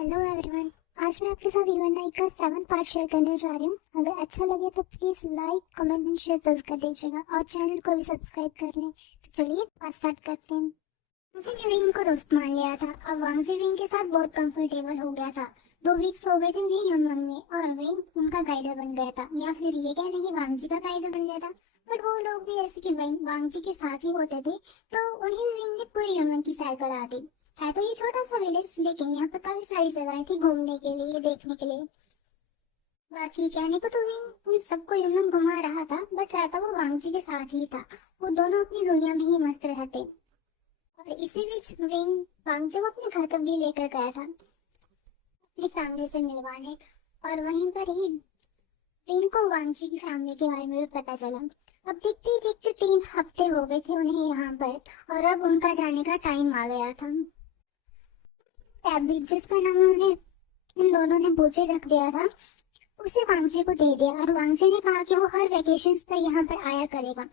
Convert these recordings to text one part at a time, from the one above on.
Hello everyone. आज मैं आपके साथ इवन नाइट का 7th पार्ट शेयर करने जा रही हूँ। अगर अच्छा लगे तो please like comment and share जरूर कर दीजिएगा और चैनल को भी सब्सक्राइब कर लें। तो चलिए आज स्टार्ट करते हैं। मुझे ने विंग को दोस्त मान लिया था। अब वांगजी विंग के साथ बहुत कंफर्टेबल हो गया था। 2 वीक्स हो गए थे उन्हें योनवंग में और विंग उनका गाइडर बन गया था, या फिर ये कह लें कि वांगजी का गाइडर बन गया था। बट वो लोग भी ऐसे कि वांगजी के साथ ही होते थे, तो उन्हें भी विंग ने पूरी योनवंग की सैर करा दी। है तो ये छोटा सा विलेज, लेकिन यहाँ पर काफी सारी जगहें थी घूमने के लिए, देखने के लिए। बाकी कहने को तो विंग उन सबको योनवंग घुमा रहा था, बट रहता वो वांगजी के साथ ही था। वो दोनों अपनी दुनिया में ही मस्त रहते। और इसी बीच विंग वांगजू को अपने घर कब भी लेकर गया था अपनी फैमिली से मिलवाने, और वहीं पर ही विंग को वांगजी की फैमिली के बारे में भी पता चला। अब देखते ही देखते 3 हफ्ते हो गए थे उन्हें यहाँ पर, और अब उनका जाने का टाइम आ गया था। टैबी जिसका नाम उन्हें इन दोनों ने बोचे रख दिया था, उसे वांगजी को दे दिया, और वांगजी ने कहा कि वो हर वेकेशंस पर यहाँ पर आया करेगा।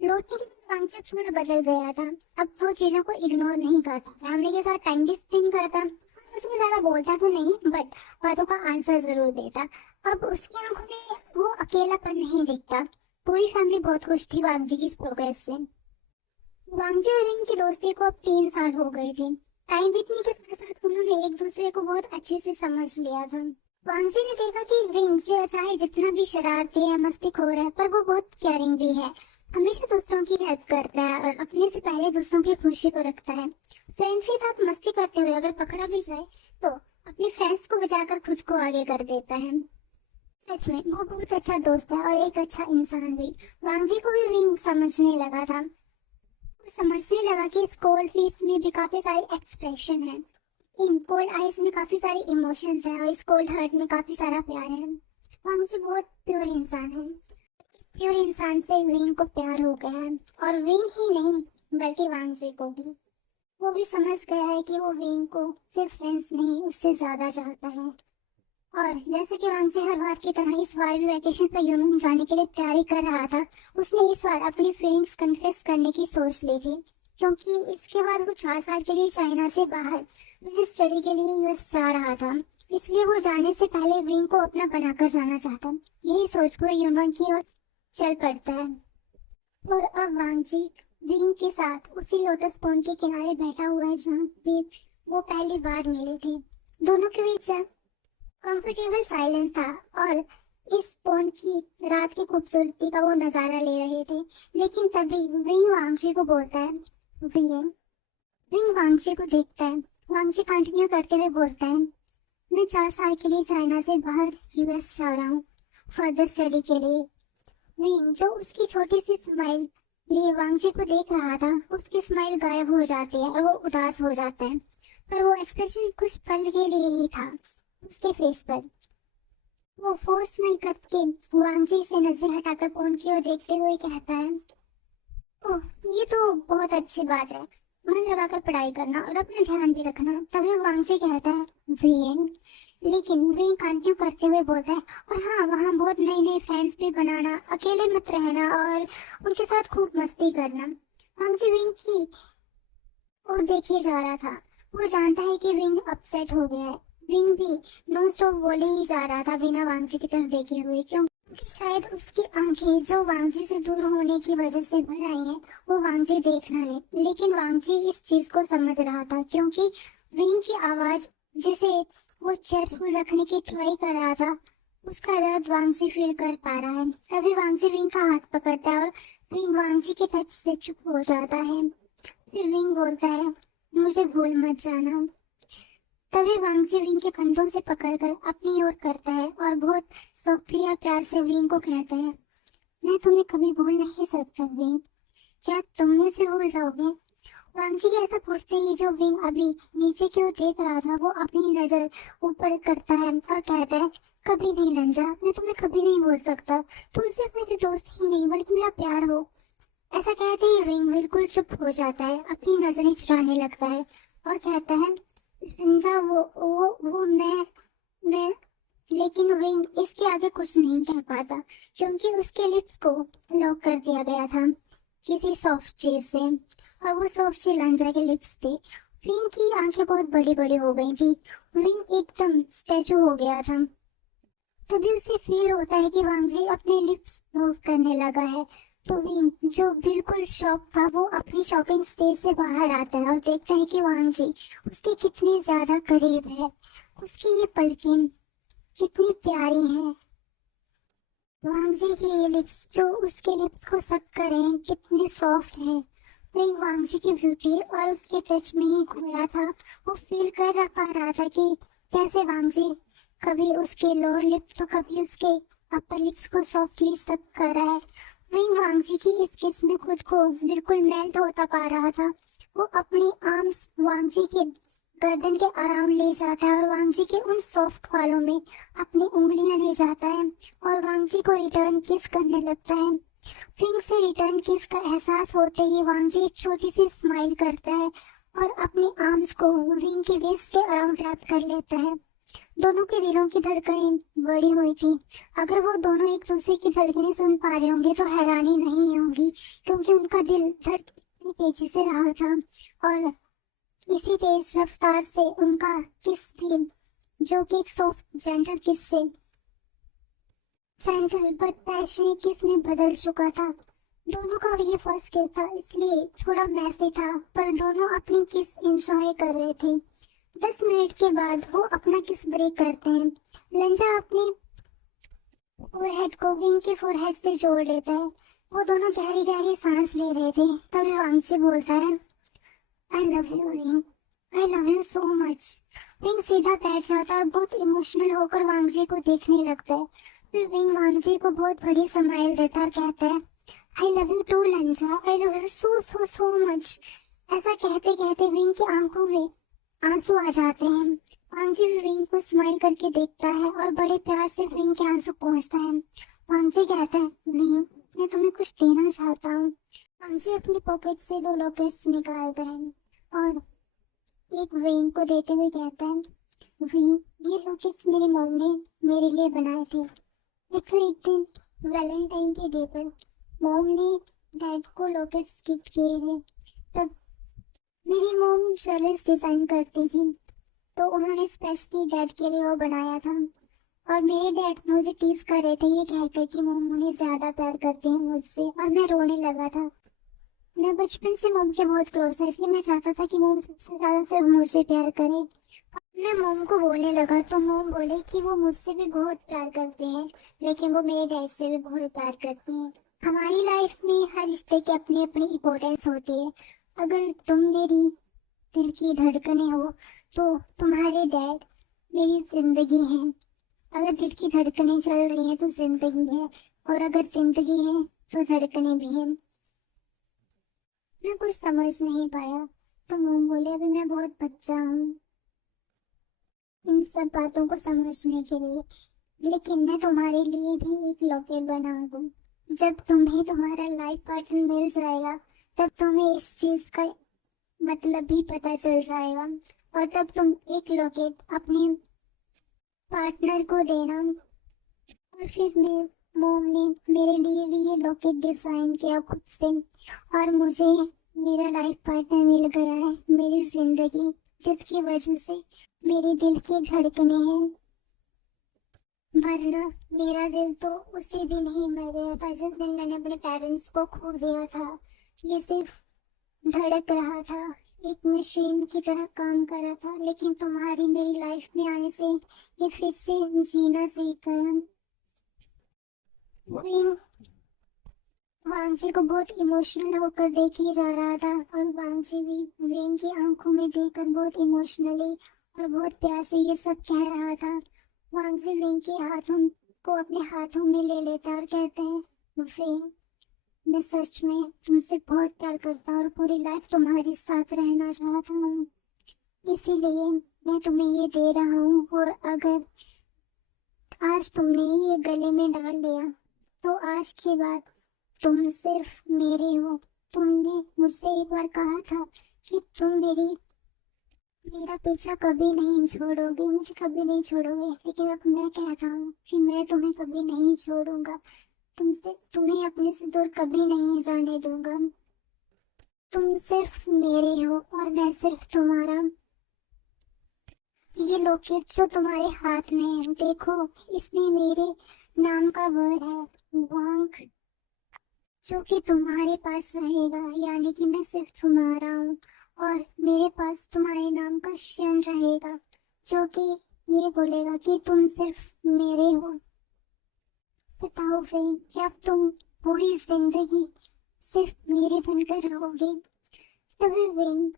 लौटने के बाद वांगजी थोड़ा बदल गया था। अब वो चीजों को इग्नोर नहीं करता, फैमिली के साथ टाइम भी स्पेंड करता। उसमें ज्यादा बोलता तो नहीं, बट बातों का आंसर जरूर देता। अब उसकी आंखों में वो अकेलापन नहीं दिखता। पूरी फैमिली बहुत खुश थी वांगजी की इस प्रोग्रेस से। वांगजी और विंग की दोस्ती को अब 3 साल हो गए थे। टाइम बीतने के साथ साथ उन्होंने एक दूसरे को बहुत अच्छे से समझ लिया था। वांगजी ने देखा कि विंग जो चाहे जितना भी शरारती है, मस्तीखोर है, पर वो बहुत केयरिंग भी है। हमेशा दूसरों की हेल्प करता है और अपने से पहले दूसरों की खुशी को रखता है। फ्रेंड्स के साथ मस्ती करते हुए अगर पकड़ा भी जाए तो अपने फ्रेंड्स को बचाकर खुद को आगे कर देता है। सच में वो बहुत अच्छा दोस्त है और एक अच्छा इंसान भी। वांगजी को भी विंग समझने लगा था। समझने लगा कि इस कोल्ड फेस में भी काफी सारे एक्सप्रेशन है, इन कोल्ड आईज में काफी सारे इमोशंस है, और इस कोल्ड हार्ट में काफी सारा प्यार है। वांगजी बहुत प्योर इंसान है। इस प्योर इंसान से विंग को प्यार हो गया है, और विंग ही नहीं बल्कि वांगजी को भी। वो भी समझ गया है कि वो विंग को सिर्फ फ्रेंड्स नहीं, उससे ज्यादा चाहता है। और जैसे कि वांगजी हर बार की तरह इस बार भी वैकेशन पर योनवंग जाने के लिए तैयारी कर रहा था। उसने इस बार अपनी फीलिंग्स कन्फेस करने की सोच ली थी, क्योंकि इसके बाद वो 4 साल के लिए चाइना से बाहर स्टडी के लिए यूएस जा रहा था। इसलिए वो जाने से पहले विंग को अपना बनाकर जाना चाहता। यही सोचकर योनवंग की ओर चल पड़ता है। और अब वांगजी विंग के साथ उसी लोटस पॉन्ड के किनारे बैठा हुआ है जहाँ पे वो पहली बार मिले थे। दोनों के बीच कंफर्टेबल साइलेंस था, और इस पॉन्ड की रात की खूबसूरती का वो नजारा ले रहे थे। लेकिन तभी विंग वांगजी को बोलता है, विंग विंग वांगजी को देखता है। वांगजी कंटिन्यू करते हुए बोलता है, मैं 4 साल के लिए चाइना से बाहर यूएस जा रहा हूँ फर्दर स्टडी के लिए। विंग जो उसकी छोटी सी स्माइल लिए वांगजी को देख रहा था, उसकी स्माइल गायब हो जाती है और वो उदास हो जाता है। पर वो एक्सप्रेशन कुछ पल के लिए ही था उसके फेस पर। वो फोर्स स्माइल करके वांगजी से नजर हटाकर फोन की ओर देखते हुए कहता है, ओह ये तो बहुत अच्छी बात है, मन लगाकर पढ़ाई करना और अपना ध्यान भी रखना। तभी वांगजी कहता है, विंग। लेकिन विंग कंटिन्यू करते हुए बोलता है, और हाँ वहाँ बहुत नए नए फ्रेंड्स भी बनाना, अकेले मत रहना और उनके साथ खूब मस्ती करना। वांगजी विंग की ओर देखे जा रहा था। वो जानता है कि विंग अपसेट हो गया है। विंग भी नॉन स्टॉप बोले ही जा रहा था बिना वांगजी की तरफ देखे हुए, क्योंकि शायद उसकी आंखें जो वांगजी से दूर होने की वजह से भर आई हैं, वो वांगजी देख ना ले। लेकिन वांगजी इस चीज को समझ रहा था, क्योंकि विंग की आवाज जिसे वो चेयरफुल रखने की ट्राई कर रहा था, उसका दर्द वांगजी फील कर पा रहा है। तभी वांगजी विंग का हाथ पकड़ता है और विंग वांगजी के टच से चुप हो जाता है। फिर विंग बोलता है, मुझे भूल मत जाना। तभी वांगजी विंग के कंधों से पकड़कर अपनी ओर करता है और बहुत सॉफ्टली और प्यार से विंग को कहता है, मैं तुम्हें कभी भूल नहीं सकता विंग, क्या तुम मुझे भूल जाओगे? वांगजी के ऐसा पूछते ही जो विंग अभी नीचे की ओर देख रहा था, वो अपनी नजर ऊपर करता है और कहता है, कभी नहीं रंजा, मैं तुम्हें कभी नहीं भूल सकता। तुम सिर्फ मेरी दोस्त ही नहीं बल्कि मेरा प्यार हो। ऐसा कहते ही विंग बिल्कुल चुप हो जाता है, अपनी नजरें चुराने लगता है और कहता है, रंजा वो मैं। लेकिन विंग इसके आगे कुछ नहीं कह पाता, क्योंकि उसके लिप्स को लॉक कर दिया गया था किसी सॉफ्ट चीज से, और वो सॉफ्ट चीज रंजा के लिप्स थे। विंग की आंखें बहुत बड़ी बड़ी हो गई थी। विंग एकदम स्टैचू हो गया था। तभी उसे फील होता है कि वांगजी अपने लिप्स मूव करने लगा है। तो विंग, जो बिल्कुल शॉक था, वो अपनी शॉकिंग स्टेज से बाहर आता है और देखता है कि वांगजी उसके कितनी ज्यादा करीब है। उसकी ये पलकें कितनी प्यारी हैं। वांगजी के ये लिप्स जो उसके लिप्स को सक कर रहे हैं, कितने सॉफ्ट हैं। विंग वांगजी की ब्यूटी और उसके टच में ही खोया था। वो फील कर पा रहा था कि कैसे वांगजी कभी उसके लोअर लिप तो कभी उसके अपर लिप्स को सॉफ्टली सक कर रहा है। विंग वांगजी की इस किस में खुद को बिल्कुल मेल्ट होता पा रहा था। वो अपनी आर्म्स वांगजी के गर्दन के अराउंड ले जाता है और वांगजी के उन सॉफ्ट बालों में अपनी उंगलियां ले जाता है और वांगजी को रिटर्न किस करने लगता है। विंग से रिटर्न किस का एहसास होते ही वांगजी एक छोटी सी स्माइल करता है और अपनी आर्म्स को विंग के वेस्ट के अराउंड रैप कर लेता है। दोनों के दिलों की धड़कनें बढ़ी हुई थी। अगर वो दोनों एक दूसरे की धड़कनें सुन पा रहे होंगे तो हैरानी नहीं होगी, क्योंकि उनका दिल धड़क इतनी तेजी से रहा था और इसी तेज रफ्तार से उनका किस भी, जो कि एक सॉफ्ट जेंटल किस से जेंटल बट पैशनेट किस में बदल चुका था। दोनों का ये फर्स्ट किस था, इसलिए थोड़ा मैसी था, पर दोनों अपनी किस एंजॉय कर रहे थे। 10 मिनट के बाद वो अपना किस ब्रेक करते हैं। लंजा अपने फोरहेड को विंग के फोरहेड से जोड़ लेता है। वो दोनों गहरी गहरी सांस ले रहे थे। तभी वांगजी बोलता है, I love you wing, I love you so much. Wing सीधा बैठ जाता है और बहुत इमोशनल होकर वांगजी को देखने लगता है। फिर विंग वांगजी को बहुत बड़ी स्माइल देता और कहता है, आई लव यू टू लंजा, I love you so so so much. ऐसा कहते कहते विंग की आंखों में आंसू आ जाते हैं। वांगजी भी विंग को स्माइल करके देखता है और बड़े प्यार से विंग के आंसू पोंछता है। वांगजी कहता है, विंग, मैं तुम्हें कुछ देना चाहता हूँ। वांगजी अपनी पॉकेट से 2 लॉकेट्स निकालता है और एक विंग को देते हुए कहता है, विंग, ये लॉकेट्स मेरी मॉम ने मेरे लिए बनाए थे। एक्चुअली एक दिन वैलेंटाइन के डे पर मॉम ने डैड को लॉकेट्स गिफ्ट किए थे। तब मेरी मॉम ज्वेलर्स डिजाइन करती थी, तो उन्होंने स्पेशली डैड के लिए वो बनाया था। और मेरे डैड मुझे टीज कर रहे थे ये कहकर कि मॉम उन्हें ज्यादा प्यार करती है मुझसे, और मैं रोने लगा था। मैं बचपन से मॉम के बहुत क्लोज था, इसलिए मैं चाहता था कि मॉम सबसे ज्यादा सिर्फ मुझे प्यार करे। मैं मॉम को बोलने लगा तो मॉम बोले कि वो मुझसे भी बहुत प्यार करते हैं, लेकिन वो मेरे डैड से भी बहुत प्यार करते हैं। हमारी लाइफ में हर रिश्ते की अपनी अपनी इम्पोर्टेंस होती है। अगर तुम मेरी दिल की धड़कनें हो तो तुम्हारे डैड मेरी जिंदगी है। अगर दिल की धड़कनें चल रही हैं तो जिंदगी है, और अगर जिंदगी है तो धड़कनें भी हैं। मैं कुछ समझ नहीं पाया तो मॉम बोले, अभी मैं बहुत बच्चा हूँ इन सब बातों को समझने के लिए, लेकिन मैं तुम्हारे लिए भी एक लॉकेट बना दूं। जब तुम्हें तुम्हारा लाइफ पार्टनर मिल जाएगा तब तुम्हें इस चीज का मतलब भी पता चल जाएगा, और तब तुम एक लॉकेट अपने पार्टनर को देना। और फिर मॉम ने मेरे लिए भी ये लॉकेट डिजाइन किया खुद से, और मुझे मेरा लाइफ पार्टनर मिल गया है, मेरी जिंदगी, जिसकी वजह से मेरे दिल की धड़कनें हैं। वरना मेरा दिल तो उसी दिन ही मर गया था जिस दिन मैंने अपने पेरेंट्स को खो दिया था। ये सिर्फ धड़क रहा था, एक मशीन की तरह काम कर रहा था, लेकिन तुम्हारी मेरी लाइफ में आने से ये फिर से जीना सीख गया। वांगजी को बहुत इमोशनल होकर देखी जा रहा था, और वांगजी भी वेंग की आंखों में देखकर बहुत इमोशनली और बहुत प्यार से ये सब कह रहा था। वांगजी वेंग के हाथों को अपने हाथों में ले लेता और कहते हैं, वेंग, मैं सच में तुमसे बहुत प्यार करता हूँ और पूरी लाइफ तुम्हारे साथ रहना चाहता हूँ, इसीलिए मैं तुम्हें ये दे रहा हूँ। और अगर आज तुमने ये गले में डाल लिया तो आज के बाद तुम सिर्फ मेरे हो। तुमने मुझसे एक बार कहा था कि तुम मेरा पीछा कभी नहीं छोड़ोगे, मुझे कभी नहीं छोड़ोगे, लेकिन अब मैं कहता हूँ कि मैं तुम्हें कभी नहीं छोड़ूंगा, तुम्हें अपने से दूर कभी नहीं जाने दूंगा। तुम सिर्फ मेरे हो और मैं सिर्फ तुम्हारा। ये लॉकेट जो तुम्हारे हाथ में है, देखो इसमें मेरे नाम का वर्ड है वांग, जो कि तुम्हारे पास रहेगा, यानी कि मैं सिर्फ तुम्हारा हूँ। और मेरे पास तुम्हारे नाम का क्षण रहेगा, जो कि ये बोलेगा कि तुम सिर्फ मेरे हो। बताओ वें, क्या तुम पूरी जिंदगी सिर्फ मेरे बनकर रहोगे? तभी वें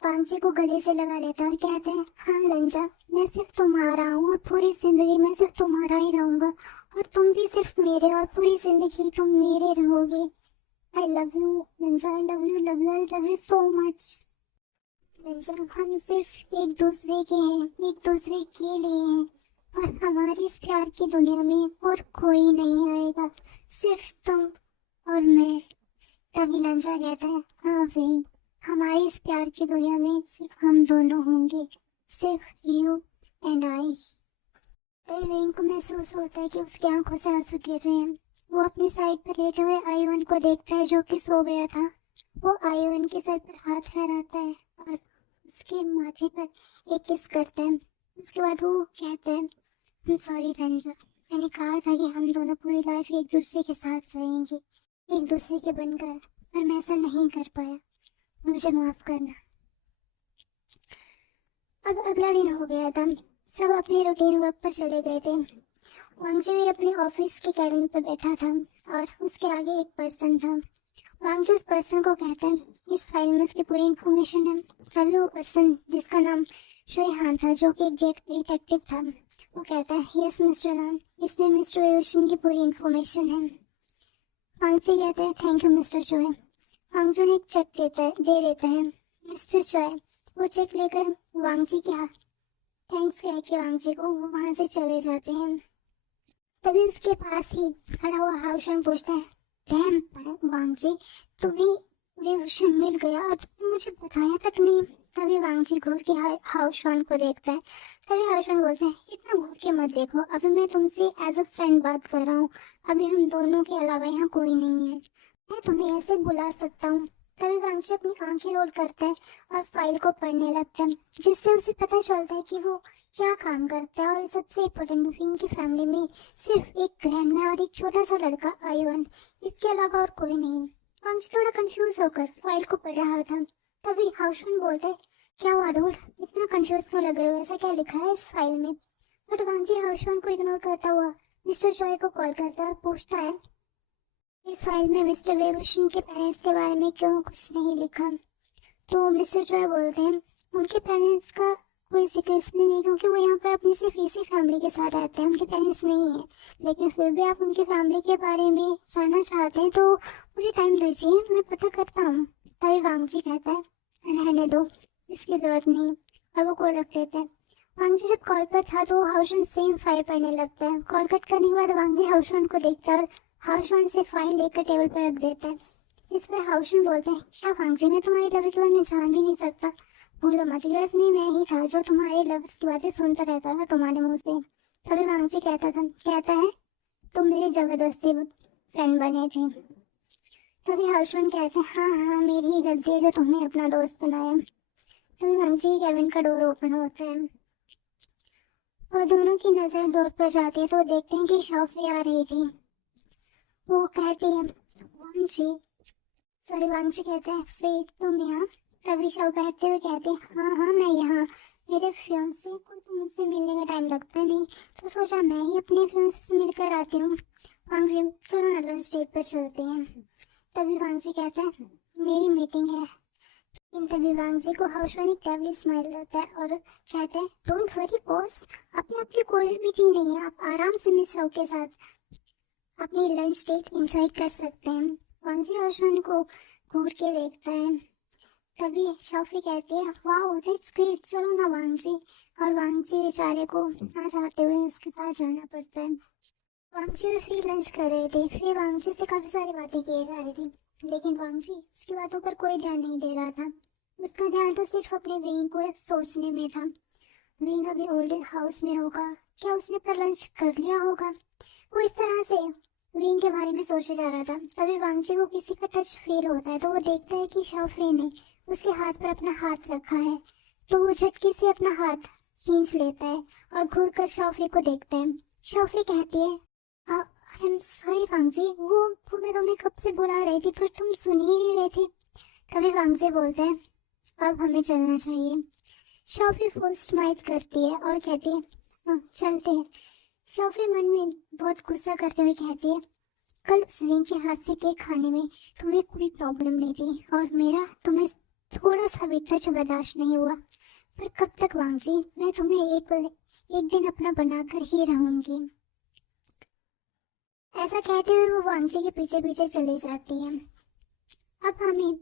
पांचे को गले से लगा लेता है और कहते हैं, हाँ लंजा, मैं सिर्फ तुम्हारा हूँ और पूरी जिंदगी मैं सिर्फ तुम्हारा ही रहूंगा, और तुम भी सिर्फ मेरे, और पूरी जिंदगी तुम मेरे रहोगे। I love you Lanja, I love you, love you, I love you so much. Lanja, हम सिर्फ एक दूसरे के हैं, एक दूसरे के लिए हैं, और हमारी इस प्यार की दुनिया में और कोई नहीं आएगा, सिर्फ तुम और मैं। तभी लंजा कहता है, हाँ वें, हमारी इस प्यार की दुनिया में सिर्फ हम दोनों होंगे, सिर्फ यू एंड आई। तभी वें को महसूस होता है कि उसकी आंखों से आंसू गिर रहे हैं। वो अपनी साइड पर लेटे हुए आयुन को देखता है, जो कि सो गया था। वो आयुन के सर पर हाथ फहराता है और उसके माथे पर एक किस करता है। उसके बाद वो कहता है, सॉरी रंजा, मैंने कहा था कि हम दोनों पूरी लाइफ एक दूसरे के साथ रहेंगे, एक दूसरे के बनकर, पर मैं ऐसा नहीं कर पाया, मुझे माफ करना। अब अगला दिन हो गया था। सब अपने रूटीन वर्क पर चले गए थे। वांगजी भी अपने ऑफिस के कैबिन पर बैठा था और उसके आगे एक पर्सन था। वांगजी उस पर्सन को कहता है, इस फाइल में उसकी पूरी इंफॉर्मेशन है। तभी वो पर्सन, जिसका नाम शुएहान था, जो कि एक डिटेक्टिव था, वो कहता है, यस मिस्टर हान, इसमें मिस्टर वेवशन की पूरी इंफॉर्मेशन है। वांगजी कहता है, थैंक यू मिस्टर चोय। वांगजी ने एक चेक दे देता है। मिस्टर चोय वो चेक लेकर वांगजी के हाथ थैंक्स कह के वांगजी को वो वहां से चले जाते हैं। तभी उसके पास ही खड़ा हुआ हाउशन पूछता है, डैम वांगजी, तुम्हें वेवशन मिल गया और तुमने मुझे बताया तक नहीं। तभी वांगजी घूर के हाउशन को देखता है। तभी हाउशन बोलते हैं, इतना घूर के मत देखो, अभी मैं तुमसे एज अ फ्रेंड बात कर रहा हूँ, अभी हम दोनों के अलावा यहाँ कोई नहीं है, मैं तुम्हें ऐसे बुला सकता हूँ। तभी वांगजी अपनी आंखें रोल करता है और फाइल को पढ़ने लगता है, जिससे उसे पता चलता है कि वो क्या काम करता है। और सबसे इम्पोर्टेंट, विंग की फैमिली में सिर्फ एक ग्रैंडमा और एक छोटा सा लड़का आयुन, इसके अलावा और कोई नहीं। वांगजी थोड़ा कंफ्यूज होकर फाइल को पढ़ रहा था। तभी हाउशन बोलता है, क्या हुआ डूड, इतना कंफ्यूज क्यों लग रहे हो, ऐसा क्या लिखा है इस फाइल में? बट वांगजी हाउशन को इग्नोर करता हुआ मिस्टर चॉय को कॉल करता है और पूछता है, इस फाइल में मिस्टर वेवशन के पेरेंट्स के बारे में क्यों कुछ नहीं लिखा? तो मिस्टर चॉय बोलते हैं, उनके पेरेंट्स का कोई जिक्र इसलिए नहीं क्योंकि वो यहाँ पर अपनी सिर्फ इसी फैमिली के साथ रहते हैं, उनके पेरेंट्स नहीं है। लेकिन फिर भी आप उनकी फैमिली के बारे में जानना चाहते हैं तो मुझे टाइम दीजिए, मैं पता करता हूँ। तभी वांगजी कहता है, रहने दो, इसकी जरूरत नहीं, और वो कॉल रख देते हैं। वांगजी जब कॉल पर था तो हाउशन सेम फाइल पढ़ने लगता है। कॉल कट करने के बाद वांगजी हाउशन को देखता है और हाउशन से फाइल लेकर टेबल पर रख देता है। इस पर हाउशन बोलते हैं, क्या वांगजी, मैं तुम्हारी लव के बारे में जान भी नहीं सकता, भूलो मत, में मैं ही था जो तुम्हारे लव्स की बातें सुनता रहता था तुम्हारे मुंह से। तभी वांगजी कहता है तुम मेरी जबरदस्ती फ्रेंड बने थे। तभी हाउशन कहते हैं, हाँ हाँ, मेरी ही गलती है जो तुम्हें अपना दोस्त बनाया। तभी वांगजी के कैबिन का डोर ओपन होता है और दोनों की नजर डोर पर जाती है तो देखते हैं कि शॉफी आ रही थी। वो कहती है, वांगजी कहते हैं, फेथ तुम यहाँ? तभी शव बैठते हुए कहते हैं, हाँ हाँ मैं यहाँ, मेरे फियांसे को तो मुझसे मिलने का टाइम लगता नहीं, तो सोचा मैं ही अपने फियांसे से मिलकर आती हूँ। वांगजी, चलो ना लंच डेट पर चलते हैं। तभी वांगजी कहता है, मेरी मीटिंग है। इन तभी वांगजी को हाउशन एक कैवली स्माइल देता है और कहते हैं, डोंट वरी बॉस, अपनी आपकी कोई भी मीटिंग नहीं है, आप आराम से मिस शव के साथ अपनी लंच डेट एंजॉय कर सकते हैं। वांगजी हाउशन को घूर के देखता है। तभी शॉफी कहती है, वाओ दैट्स ग्रेट, चलो ना वांगजी। और वांगजी बेचारे को ना चाहते हुए उसके साथ जाना पड़ता है। वांगजी और फिर लंच कर रहे थे। फिर वांगजी से काफी सारी बातें की जा रही थी, लेकिन वांगजी उसकी बातों पर कोई ध्यान नहीं दे रहा था। उसका ध्यान तो सिर्फ अपने विंग को सोचने में था। विंग अभी ओल्ड हाउस में होगा, क्या उसने अपना लंच कर लिया होगा? वो इस तरह से विंग के बारे में सोचे जा रहा था। तभी वांगजी को किसी का टच फील होता है तो वो देखता है कि शॉफी ने उसके हाथ पर अपना हाथ रखा है, तो वो झटके से अपना हाथ खींच लेता है और घूर कर शॉफी को देखता है। शॉफी कहती है, आई एम सॉरी वांगजी, वो मैं तुम्हें कब से बुला रही थी पर तुम सुन ही नहीं रहे थे। तभी वांगजी बोलता है, अब हमें चलना चाहिए। शॉफी फुल स्माइल करती है और कहती है, हाँ चलते हैं। शॉफी मन में बहुत गुस्सा करते हुए कहती है, कल उस विंग के हाथ से केक खाने में तुम्हें कोई प्रॉब्लम नहीं थी और मेरा तुम्हें थोड़ा सा भी टच बर्दाश्त नहीं हुआ, पर कब तक वांगजी, मैं तुम्हें एक दिन अपना बनाकर ही रहूंगी। ऐसा कहते हुए वो वांगजी के पीछे पीछे चली जाती है। अब हमें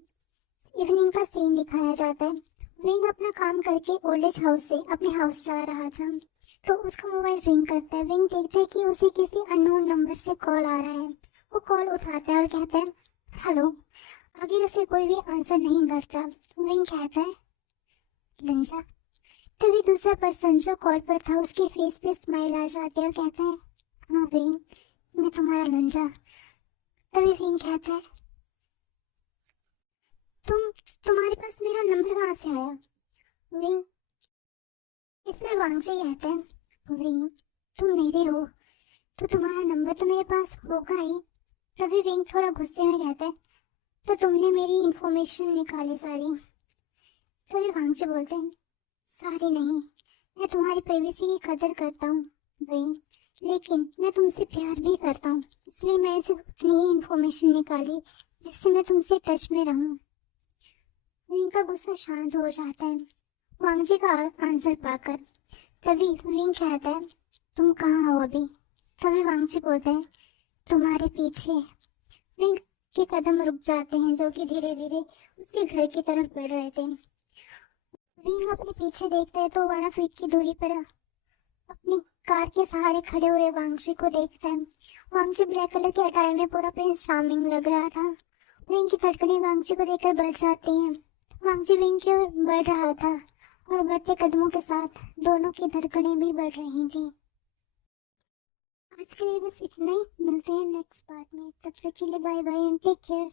इवनिंग का सीन दिखाया जाता है। विंग अपना काम करके ओल्ड एज हाउस से अपने हाउस जा रहा था तो उसका मोबाइल रिंग करता है। विंग देखता है कि उसे किसी अननोन नंबर से कॉल आ रहा है। वो कॉल उठाता है और कहता है, हेलो। आगे उसे कोई भी आंसर नहीं करता। विंग कहता है, लंजा। तभी दूसरा पर्सन जो कॉल पर था उसके फेस पे स्माइल आ जाती है और कहता है, हाँ विंग, मैं तुम्हारा लंजा। तभी विंग कहता है, तुम्हारे पास मेरा नंबर कहाँ से आया? विंग इस पर वांगजी कहता है, विंग तुम मेरे हो तो तुम्हारा नंबर तो मेरे पास होगा ही। तभी विंग थोड़ा गुस्से में कहता है, तो तुमने मेरी इंफॉर्मेशन निकाली सारी। तभी वांगजी बोलते हैं, सारी नहीं, मैं तुम्हारी प्राइवेसी की कदर करता हूँ विंग, लेकिन मैं तुमसे प्यार भी करता हूँ, इसलिए मैं सिर्फ उतनी ही इंफॉर्मेशन निकाली जिससे मैं तुमसे टच में रहूँ। विंग का गुस्सा शांत हो जाता है वांगजी का आंसर पाकर। तभी विंग कहता है, तुम कहाँ हो अभी? तभी वांगजी बोलते हैं, तुम्हारे पीछे। विंग के कदम रुक जाते हैं जो कि धीरे धीरे उसके घर की तरफ बढ़ रहे थे। विंग अपने पीछे देखता है तो 12 फीट की दूरी पर अपनी कार के सहारे खड़े हुए वांगजी को देखता है। वांगजी ब्लैक कलर के अटायर में पूरा प्रिंस चार्मिंग लग रहा था। विंग की धड़कनें वांगजी को देखकर बढ़ जाती हैं। वांगजी विंग की ओर बढ़ रहा था और बढ़ते कदमों के साथ दोनों की धड़कनें भी बढ़ रही थी। आज के लिए बस इतना ही, मिलते हैं नेक्स्ट पार्ट में। तब तक के लिए bye bye and take care.